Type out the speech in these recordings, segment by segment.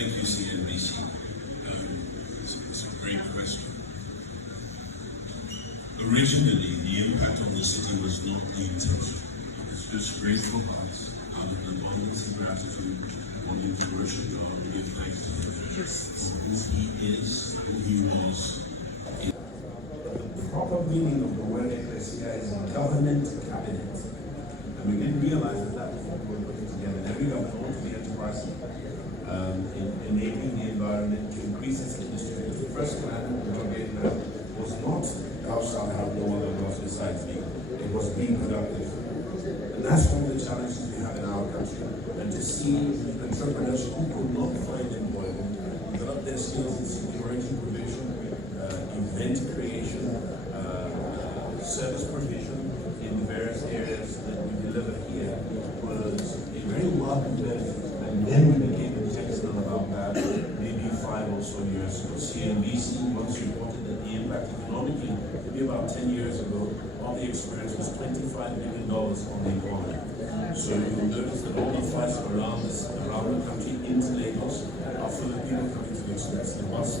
Thank you, CNBC. It's a great question. Originally, the impact on the city was not the intention. It's just grateful hearts out of an abundance of gratitude, wanting to worship God and give thanks to Him for who He is, who He was. The proper meaning of the word ecclesia is government cabinet. And we didn't realize that before we were putting together. And every government wants to be enterprising, in enabling the environment to increase its industry. The first plan we were getting at was not thou shalt have no other gods besides me. It was being productive. And that's one of the challenges we have in our country. And to see entrepreneurs who could not find employment develop their skills in security provision, event creation, service provision in the various areas that we deliver here was a very welcome benefit. And then we became intentional about that maybe 5 or so years ago. CNBC once reported that the impact economically, maybe about 10 years ago, of the experience was $25 million on the economy. So you will notice that all the flights around the country into Lagos are full of people coming to the experience. The bus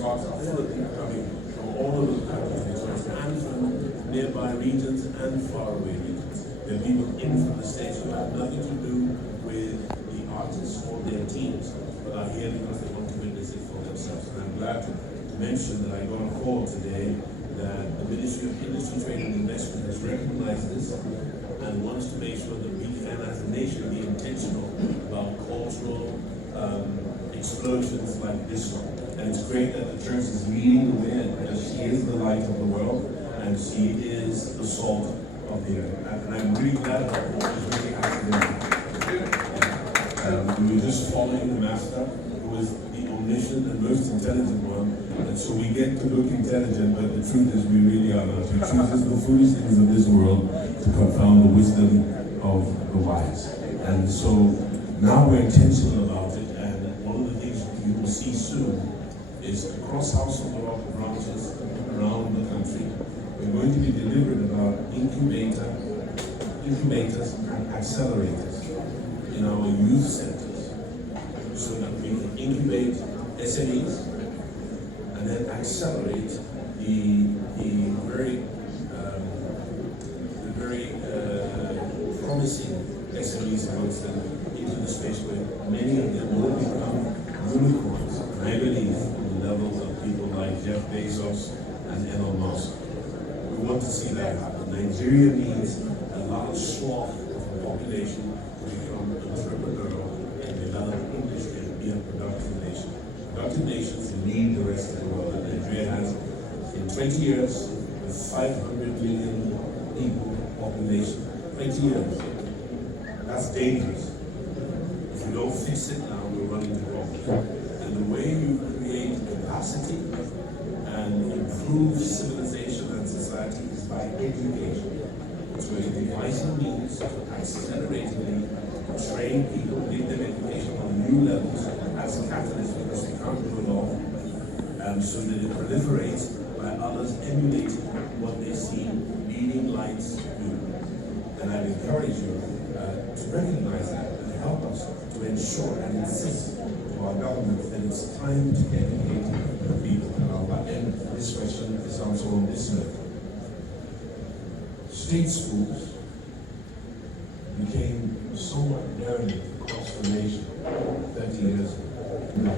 parks are full of people coming from all over the country to the experience, and from nearby regions and faraway regions. There are people in from the States who have nothing to do with the artists or their teams, but are here because they want to witness it for themselves. And I'm glad to mention that I got a call today that the Ministry of Industry, Trade and Investment has recognized this and wants to make sure that we can, as a nation, be intentional about cultural explosions like this one. And it's great that the church is leading the way, because she is the light of the world and she is the salt of the earth. And I'm really glad that the Lord is really active. We were just following the Master, who is the omniscient and most intelligent one. And so we get to look intelligent, but the truth is we really are not. He chooses the foolish things of this world to confound the wisdom of the wise. And so now we're intentional about it, and one of the things you will see soon is across House of the Rock branches around the country, we're going to be delivering about incubators and accelerators in our youth centers, so that we can incubate SMEs and then accelerate the very promising SMEs amongst them into the space where many of them will become unicorns. And I believe in the levels of people like Jeff Bezos and Elon Musk. We want to see that happen. Nigeria needs a large swath of the population to become entrepreneurial and develop industry and be a productive nation. Productive nations lead the rest of the world. And Nigeria has, in 20 years, a 500 million people population. 20 years. That's dangerous. If we don't fix it now, we're running into problems. And the way you create capacity and improve civilization and society is by education. So a devising means to acceleratingly train people, give them education on new levels as catalysts, because we can't do it all, so that it proliferates by others emulating what they see leading lights do. And I encourage you to recognize that and help us to ensure and insist to our government that it's time to educate the people. And I'll end this question is also on this note. State schools became somewhat derelict across the nation 30 years ago. Now,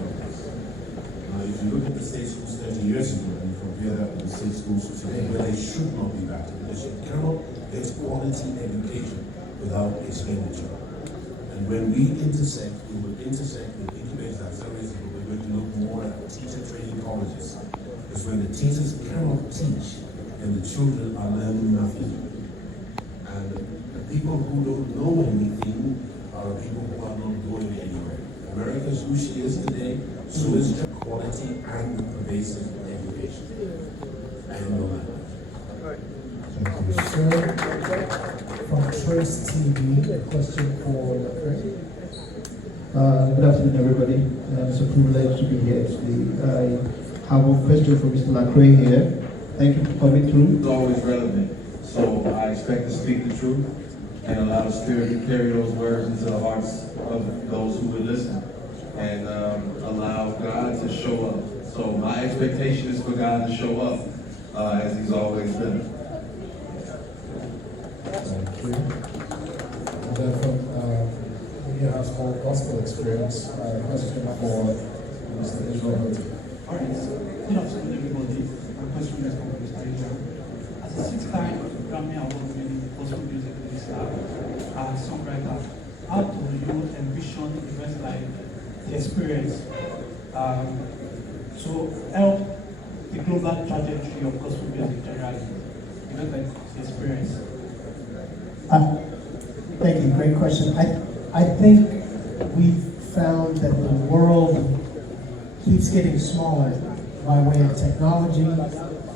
if you look at the state schools 30 years ago and compare that with the state schools today, where they should not be back, because you cannot get quality education without expenditure. And when we intersect, we will intersect with incubators and accelerators, but we're going to look more at teacher training colleges. Because when the teachers cannot teach, and the children are learning nothing. And the people who don't know anything are people who are not going anywhere. America is who she is today, so is quality and pervasive education. And no matter. Thank you, sir. From Choice TV, a question for Lacrae. Good afternoon, everybody. It's a privilege to be here today. I have a question for Mr. Lacrae here. Thank you for coming through. It's always relevant, so I expect to speak the truth and allow the Spirit to carry those words into the hearts of those who would listen. and allow God to show up. So my expectation is for God to show up as He's always been. Thank you. And then from Media Household Gospel Experience, question for Mr. Israel. Alright, good afternoon everybody. My question is from Mr. Israel. As a six-time Grammy Award-winning gospel music minister and songwriter, how do you envision events like the experience to help the global trajectory of gospel music generally? Events like the experience. Thank you. Great question. I think we've found that the world keeps getting smaller by way of technology,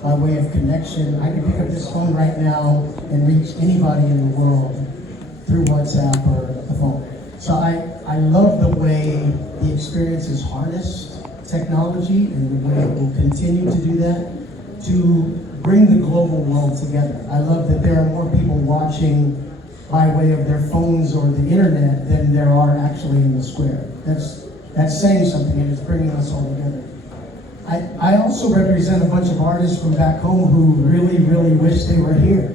by way of connection. I can pick up this phone right now and reach anybody in the world through WhatsApp or a phone. So I love the way the experience has harnessed technology and the way it will continue to do that to bring the global world together. I love that there are more people watching by way of their phones or the internet than there are actually in the square. That's saying something, and it's bringing us all together. I also represent a bunch of artists from back home who really, really wish they were here.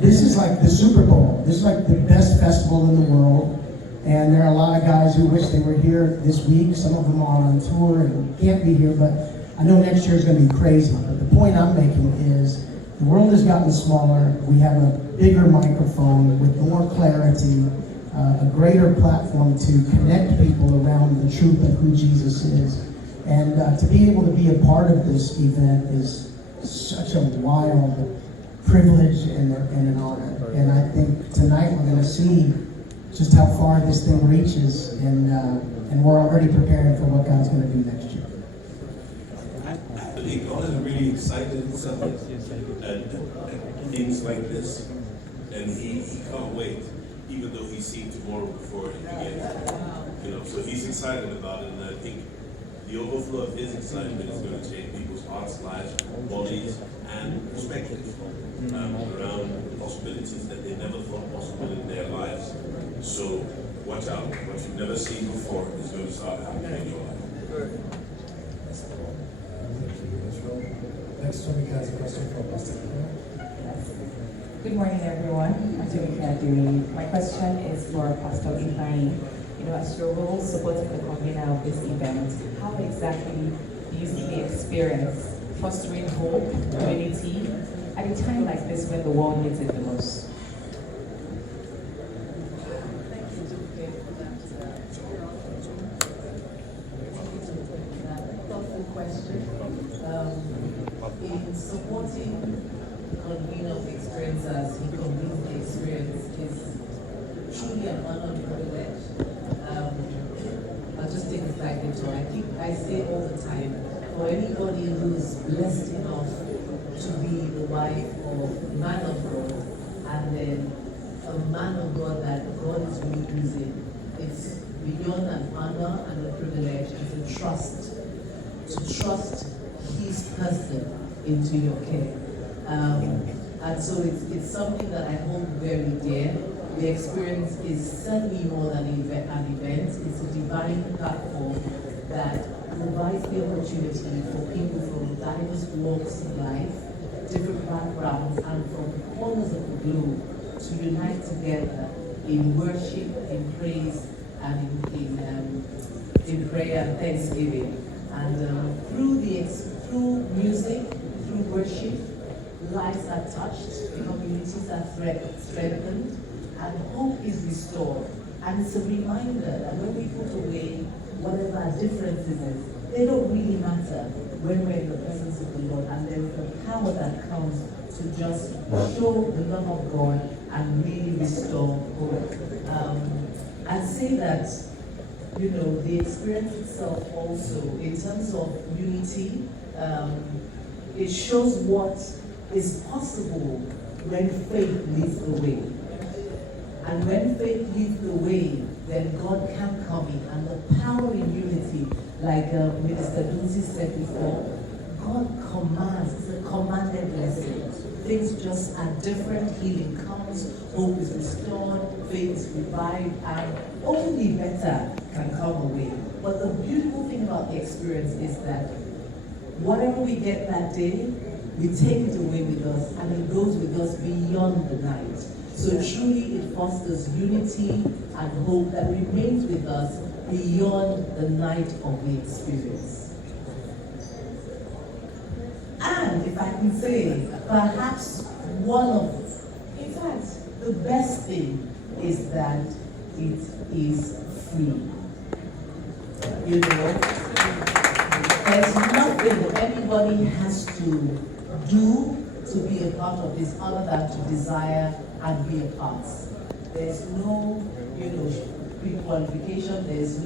This is like the Super Bowl. This is like the best festival in the world. And there are a lot of guys who wish they were here this week. Some of them are on tour and can't be here, but I know next year is going to be crazy. But the point I'm making is the world has gotten smaller. We have a bigger microphone with more clarity, a greater platform to connect people around the truth of who Jesus is. And to be able to be a part of this event is such a wild privilege and an honor. And I think tonight we're going to see just how far this thing reaches, and we're already preparing for what God's going to do next year. I think God is really excited at things like this, and he can't wait, even though he's seen tomorrow before it begins. So he's excited about it, and I think the overflow of his excitement is going to change people's hearts, lives, bodies, and perspectives around possibilities that they never thought possible in their lives. So watch out. What you've never seen before is going to start happening in your life. Next one, we has a question from Pastor. Good morning, everyone. My question is for Pastor Ibrahim. As your role supporting the convener of this event, how exactly do you see the experience fostering hope, unity, at a time like this when the world needs it the most? Thoughtful question. In supporting the convener of the experience as he convenes the experience is truly an honor and privilege. I'll just take a side into it. I say all the time, for anybody who's blessed enough to be the wife of a man of God and then a man of God that God is really using, it's beyond an honor and a privilege and to trust his person into your care. And so it's something that I hold very dear. The experience is certainly more than an event. It's a divine platform that provides the opportunity for people from diverse walks of life, different backgrounds, and from corners of the globe to unite together in worship, in praise, and in prayer and thanksgiving. And through music, through worship, lives are touched, communities are strengthened, and hope is restored. And it's a reminder that when we put away whatever our differences is, they don't really matter when we're in the presence of the Lord. And there's the power that comes to just show the love of God and really restore hope. I'd say that, the experience itself also, in terms of unity, it shows what is possible when faith leads the way. And when faith leads the way, then God can come in. And the power in unity, like Minister Dunsi said before, God commands, it's a commanded blessing. Things just are different, healing comes, hope is restored, faith is revived, and only better can come away. But the beautiful thing about the experience is that whatever we get that day, we take it away with us, and it goes with us beyond the night. So truly it fosters unity and hope that remains with us beyond the night of the experience. And if I can say, perhaps in fact, the best thing is that it is free. You know, there's nothing that anybody has to do to be a part of this other than to desire and be a part. There's no, pre-qualification, there's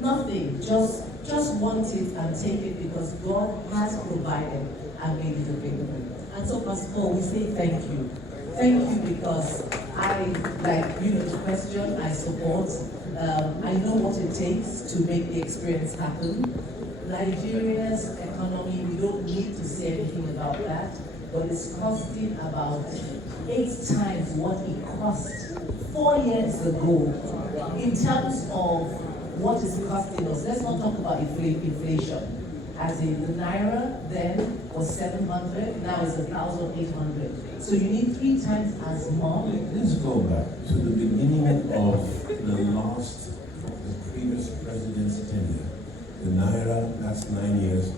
nothing. Just want it and take it because God has provided and made it available. And so, Pastor Paul, we say thank you. Thank you because the question I support. I know what it takes to make the experience happen. Nigeria's economy, we don't need to say anything about that, but it's costing about 8 times what it cost 4 years ago. In terms of what is costing us, let's not talk about inflation. As in the naira then was 700, now it's 1,800. So you need 3 times as much. Let's go back to the beginning of the previous president's tenure. The naira, that's 9 years,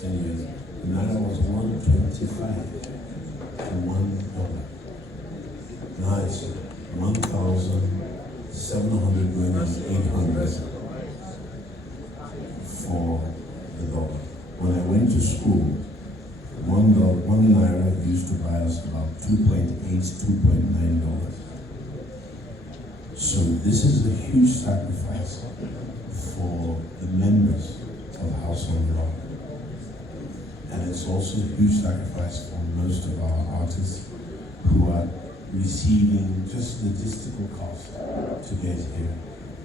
10 years. The naira was 125 to $1. Now it's 1,700 going on 800 for the dollar. When I went to school, one naira used to buy us about $2.8, $2.9. So this is a huge sacrifice for the members of the House of Law. And it's also a huge sacrifice for most of our artists who are receiving just logistical costs to get here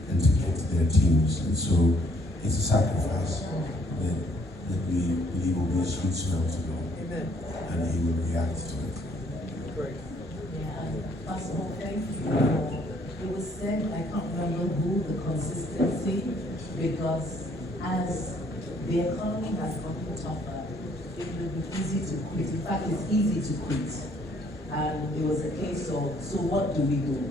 and to get to their teams. And so it's a sacrifice that we believe will be a sweet smell to God. And he will react to it. Yeah, and Pastor Paul, thank you. It was said, I can't remember who, the consistency, because as the economy has gotten tougher, it will be easy to quit. In fact, it's easy to quit. And it was a case of, so what do we do?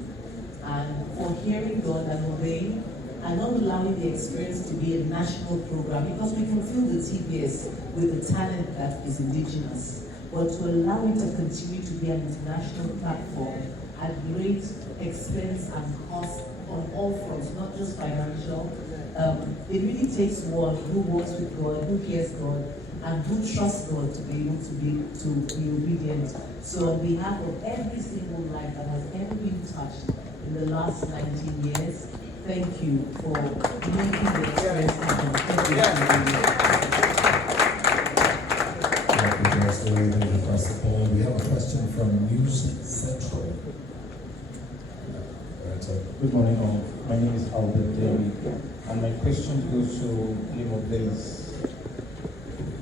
And for hearing God and obeying, and not allowing the experience to be a national program, because we can fill the TPS with the talent that is indigenous, but to allow it to continue to be an international platform at great expense and cost on all fronts, not just financial. It really takes one who works with God, who hears God, and who trusts God to be able to be obedient. So on behalf of every single life that has ever been touched in the last 19 years, thank you for making the experience happen. Thank you. We have a question from News Central. Good morning all. My name is Albert David, and my question goes to Limo Blaze.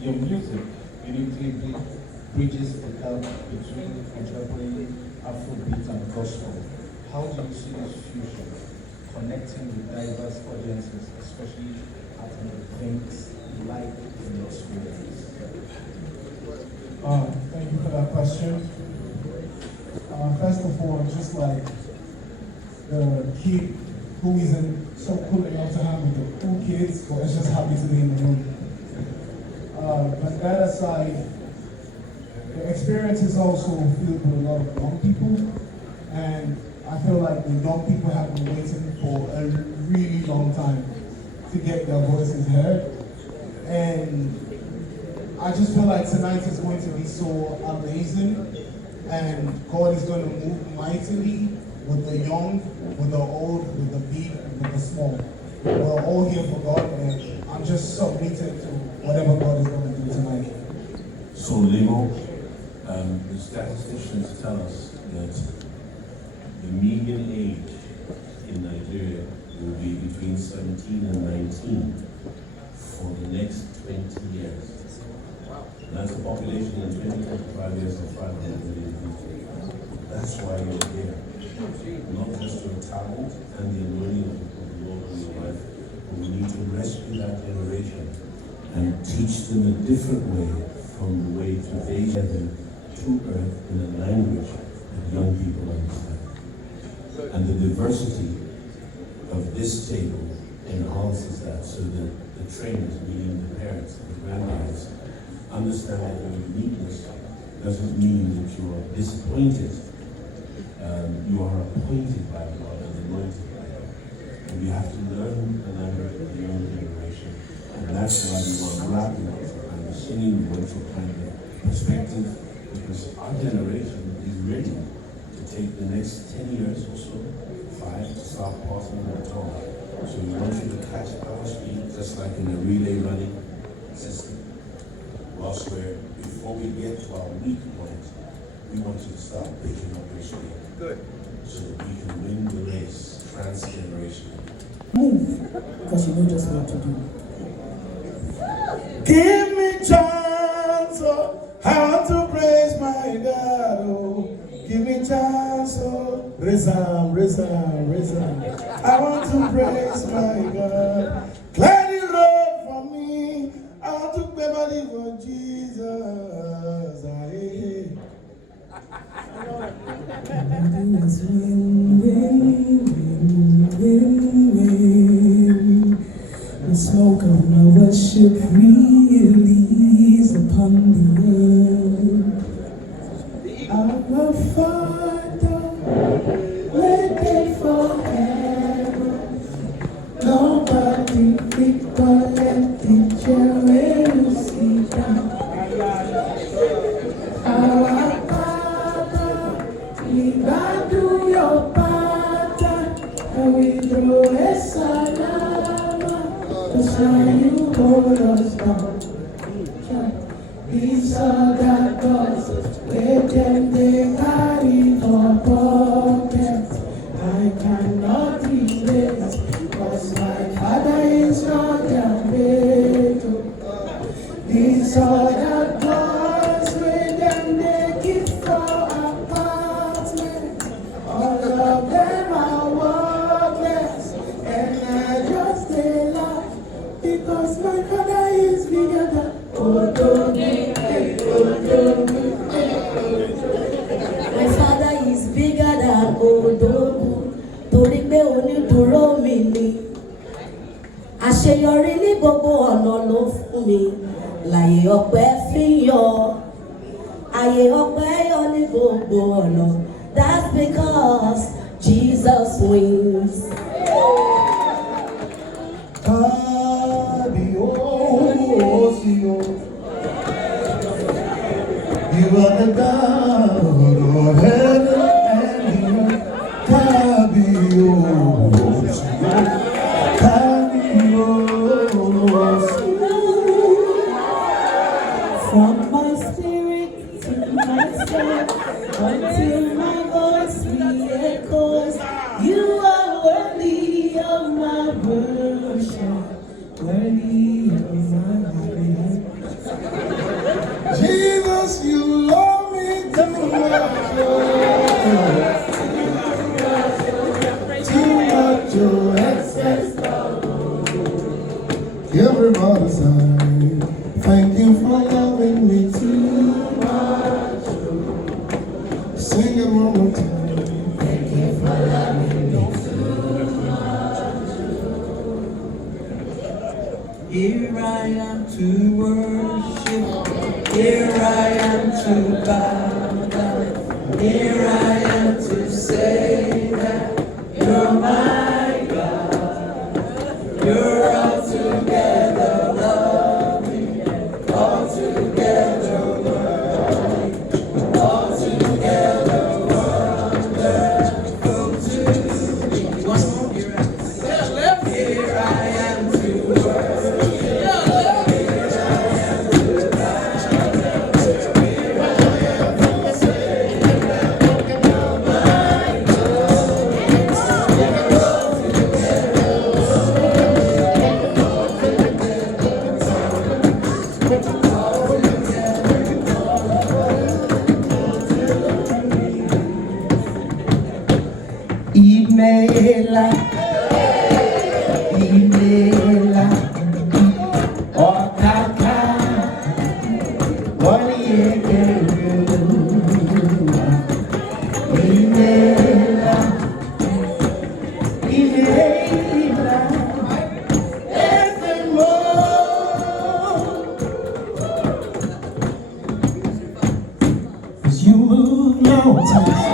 Your music uniquely bridges the gap between contemporary Afrobeat and gospel. How do you see this fusion connecting with diverse audiences, especially at events like the experience? Thank you for that question. First of all, just like the kid who isn't so cool enough to have with the cool kids, but is just happy to be in the room. But that aside, the experience is also filled with a lot of young people, and I feel like the young people have been waiting for a really long time to get their voices heard. And I just feel like tonight is going to be so amazing, and God is going to move mightily with the young, with the old, with the big, with the small. We're all here for God, and I'm just submitted to whatever God is going to do tonight. So Limo, the statisticians tell us that the median age in Nigeria will be between 17 and 19 for the next 20 years. And that's a population in 20-25 years of 500 million people. That's why you're here. Not just your talent and the anointing of the Lord on your life, but we need to rescue that generation and teach them a different way from the way they get them to earth in a language that young people understand. And the diversity of this table enhances that, so that the trainers, meaning the parents, the grandparents, understand that your uniqueness doesn't mean that you are disappointed. You are appointed by God and anointed by God. And we have to learn the language of the younger generation. And that's why we want rap, we want some kind of singing, we want some kind of perspective, because our generation is ready to take the next 10 years or so, 5, to start passing the baton. So we want you to catch our speed, just like in a relay running system. Whilst before we get to our weak point, we want you to start picking up your speed. Good. So that we can win the race transgenerationally. Move, because you know just what to do. Give me chance, oh, I want to praise my God, oh. Give me chance, oh, raise on. I want to praise my God. Clear the road for me. I want to pay money for Jesus. The smoke of my worship release upon the earth. Our Father, waiting forever. Nobody recollect the Jerusalem down. Our Father, we bow to your Father, and we throw a salama, cause now you hold us down. These are the gods, where them they carry for pocket. I cannot relate, cause my father is not their mate. These are the gods, where them they keep for apartment. All of them are worthless, and I just stay laugh, because my father is bigger than My father is bigger than Odogu, torí pé onídùúró mi ni. Àṣeyọrí ní gbogbo ọ̀nà ló fún mi, láyé ọpẹ́ fi yọ. Àyè ọpẹ́ yọ ní gbogbo ọ̀nà, that's because Jesus wins. You are the God of heaven and the earth. From my spirit to my soul, until my voice re-echoes, you are worthy of my worship, worthy of my praise. Jesus, you love me too much, too much, oh, excess. Everybody say, thank you for loving me too much. Sing it one more time. Thank you for loving me too much. Here I am to worship, here I am to bow down, here I am to say that you're my God. You're altogether loving, altogether worthy, altogether wonderful to me. Once more, here I am to worship. 'Cause you move mountains.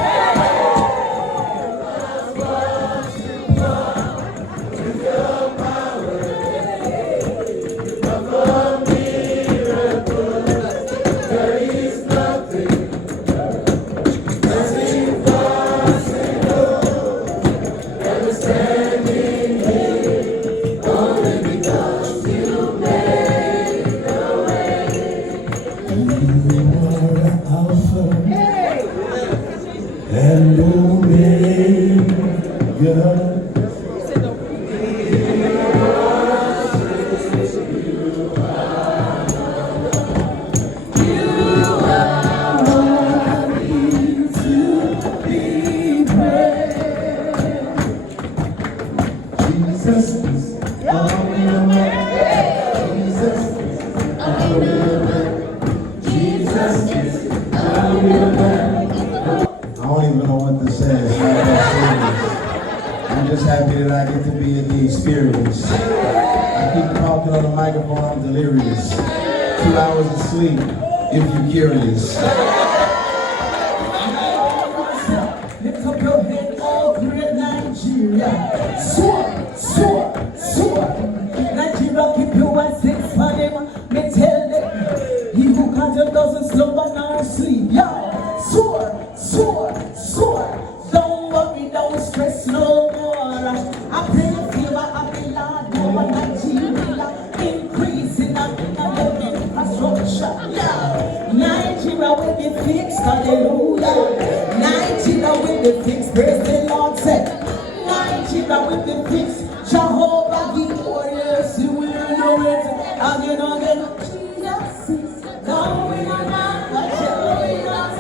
And Omega. I don't even know what to say. It's not that serious. I'm just happy that I get to be in the experience. I keep talking on the microphone, I'm delirious. 2 hours of sleep, if you're curious. Lift up your head, all great Nigeria. Soar, soar, soar. Nigeria, keep your eyes fixed for them. Me tell them, he who catches doesn't slumber nor sleep. Yeah, soar, soar, soar. Don't worry, don't stress no more. I pray a favor of the Lord over Nigeria. Increasing up in the infrastructure. Yeah, Nigeria will be fixed. Hallelujah. Nigeria will be fixed. Praise the Lord. Said Nigeria will be fixed. Jehovah give orders. You will know it. Again, again. Jesus is going on. Going on.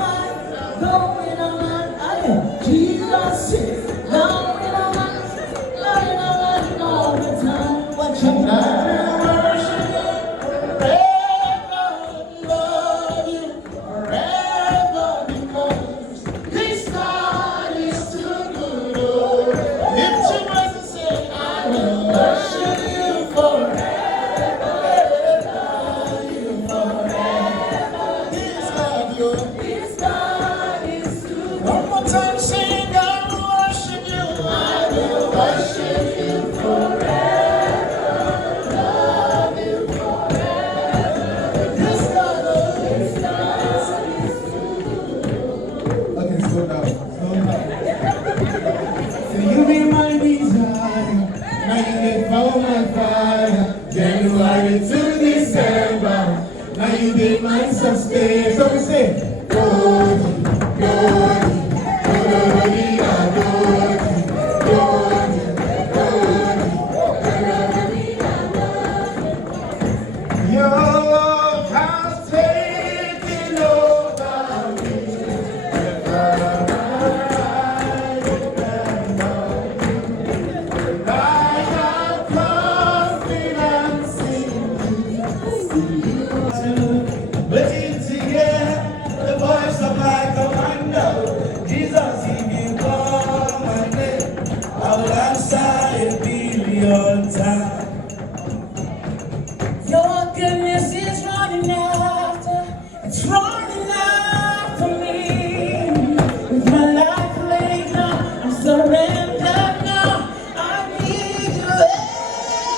Going on. Again. Jesus is going on. Going on. All the time. What you got? January to December, now you did my sustain. So we say, Lordy, Lordy, Lordy, Lordy, Lordy, Lordy. Your love has taken over me. Your goodness is running after, it's running after me. With my life laid down, I'm surrendered now. I need you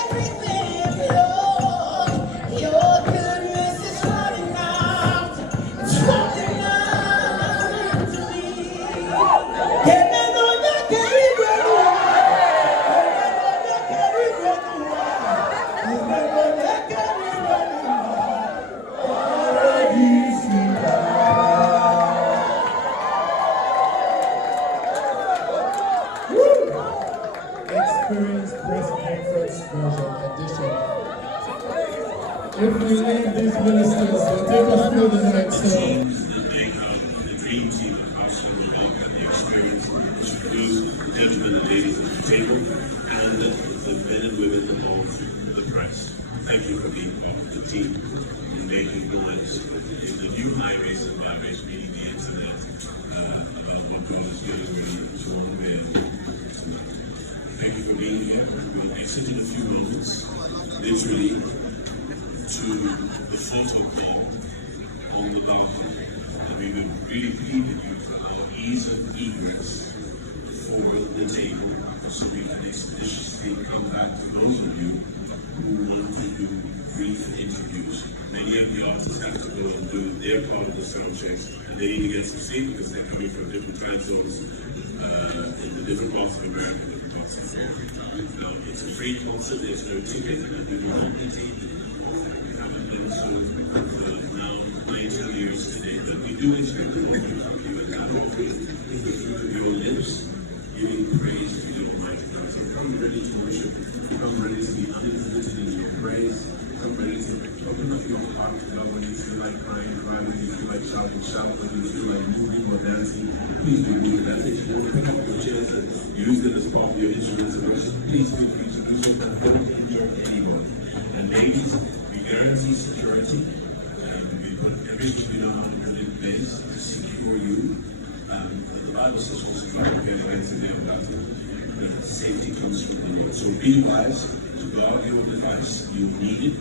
everything, Lord. Your goodness is running after, it's running after me. Can I know that carry Experience Press Conference version edition. If we leave these ministers, they'll take us through the night. So The dream team of Pastor Malik and the experience should include gentlemen and ladies at the table and the men and women of the press. Thank you for being part of the team in making noise in the new highways and byways, meaning the internet, about what God is doing really to all men. Thank you for being leave here. We'll exit in a few moments, literally, to the photo call on the balcony. And we would really plead with you for our ease of egress for the table, so we can expeditiously come back to those of you who want to do brief interviews. Many of the artists have to go and do their part of the sound checks, and they need to get some sleep because they're coming from different time zones in the different parts of America, different parts of the world. Now, it's a free concert, there's no ticket, and we do not entertain you. We haven't been so for now 19 years today, but we do expect to offer from you, and that offering is the fruit of your lips, giving praise to the Almighty God. So come ready to worship, come ready to be uninhibited in your praise, come ready to open up your heart to God. When you feel like crying, cry. When you feel like shouting, shout. When you feel like moving or dancing, please do that. If you want to pick up your chairs and use it as part of your instruments of worship, please feel free to do so, but don't injure anyone. And ladies, we guarantee security, and we put everything we know on in place to secure you. The Bible says also, try to prepare against the ungodly, but safety comes from the Lord. So be wise to guard your device. You need it.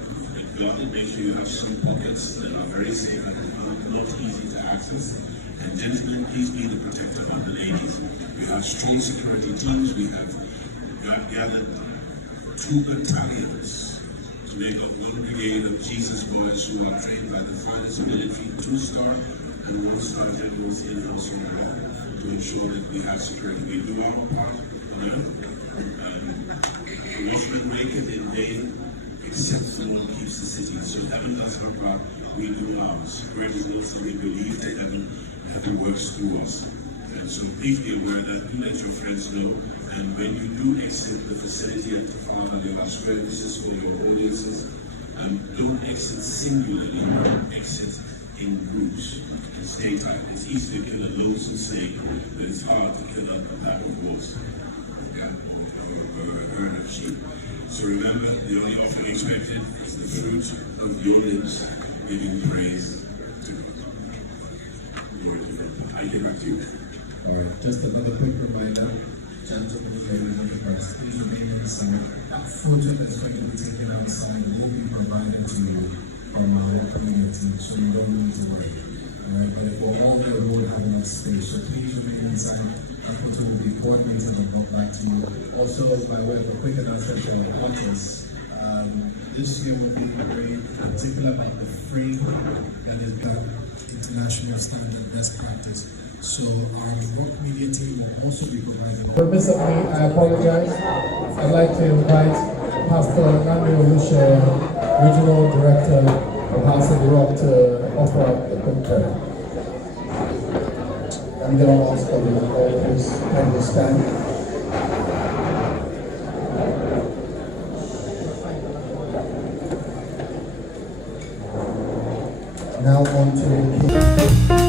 Guard it. Make sure you have some pockets that are very safe and not easy to access. And gentlemen, please be the protector of the ladies. We have strong security teams. We have gathered 2 battalions to make up 1 brigade of Jesus boys who are trained by the finest military 2-star and 1-star generals in-house on ground to ensure that we have security. We do our part on earth. The watchman waketh in vain, except the Lord keeps the city. So heaven does her part, we do ours. Great is not so we believe that heaven works through us. And so please be aware that, do let your friends know. And when you do exit the facility at the Father, there are services for your audiences. Don't exit singularly, exit in groups and stay tight. It's easy to kill a lonesome snake, but it's hard to kill a pack of wolves. Yeah, or a herd of sheep. So remember, the only offering expected is the fruit of your lips, giving praise to God. Glory to God. I give back to you. All right, just another quick reminder, gentlemen, ladies of the press, please remain inside. That photo that's going to be taken outside will be provided to you from our community, so you don't need to worry. All right, but we'll all be able to have enough space, so please remain inside. That photo will be coordinated and brought back to you. Also, by way of a quick announcement to our artists, this year will be very particular about the free that is the international standard best practice. So our rock media team will also be providing. Permiss of me, I apologize. I'd like to invite Pastor Nando Lucia, Regional Director of House of the Rock, to offer up the quick prayer. I'm going to ask all please come to stand. Now on to the